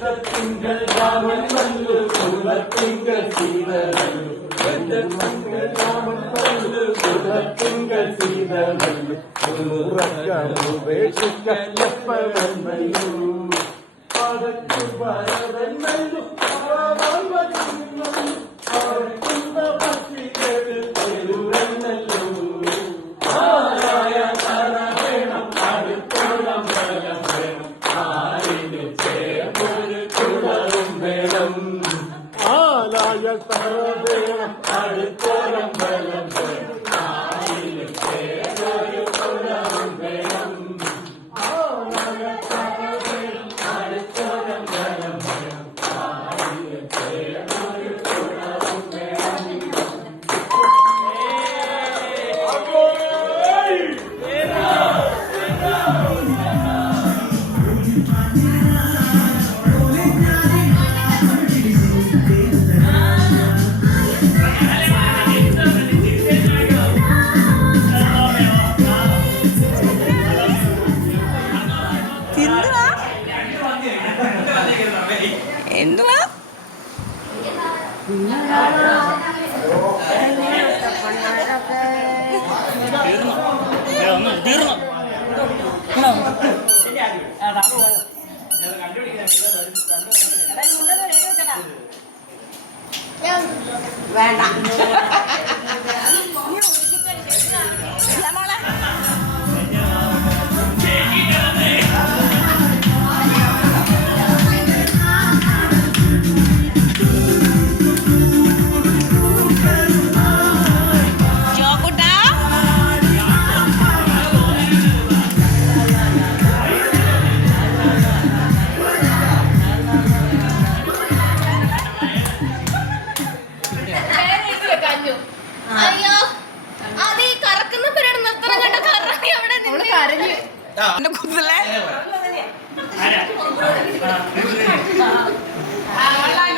திங்கள் ராமன் வந்து குல திங்கள் சீதரல்லு வெந்த திங்கள் ராமன் வந்து குல திங்கள் சீதரல்லு குருரக்கமு வேட்சிக்க எப்பவன்மையும் ലൈറ്റ് ലൈറ്റ് എന്തുവാ വേണ്ട. 你的裤子嘞？哎，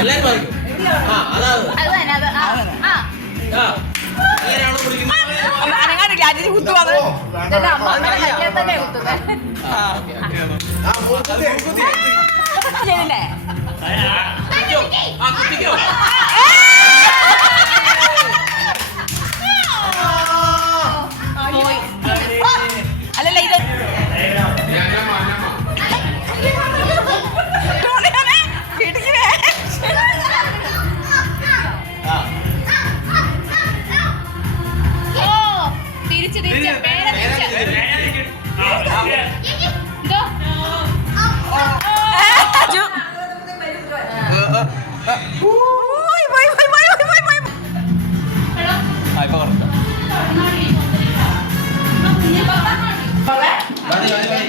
എല്ലാരും പറയും ആ അതാണ് അത് തന്നെ അത് ആ ആ അങ്ങനെയാണോ കുടിക്കുന്നത് അനങ്ങാണ്ടില്ല അതിന് കുത്തു വന്നത് ഇതെന്റെ അമ്മ അങ്ങനെ കയ്യിൽ തന്നെ കുത്തുന്നത് ചെയ്തില്ലേ ആ കുട്ടിക്കോ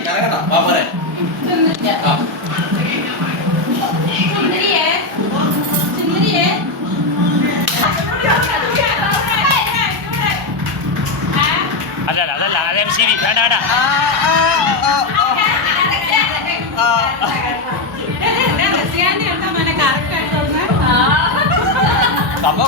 കറങ്ങണ്ട പാപ്പറേ അല്ല അല്ല അതല്ല അത് എം സി വി വേണ്ട വേണ്ട റസിയാന്റെ എന്താ മോനെ കറക്റ്റ് ആയിട്ട് സംഭവം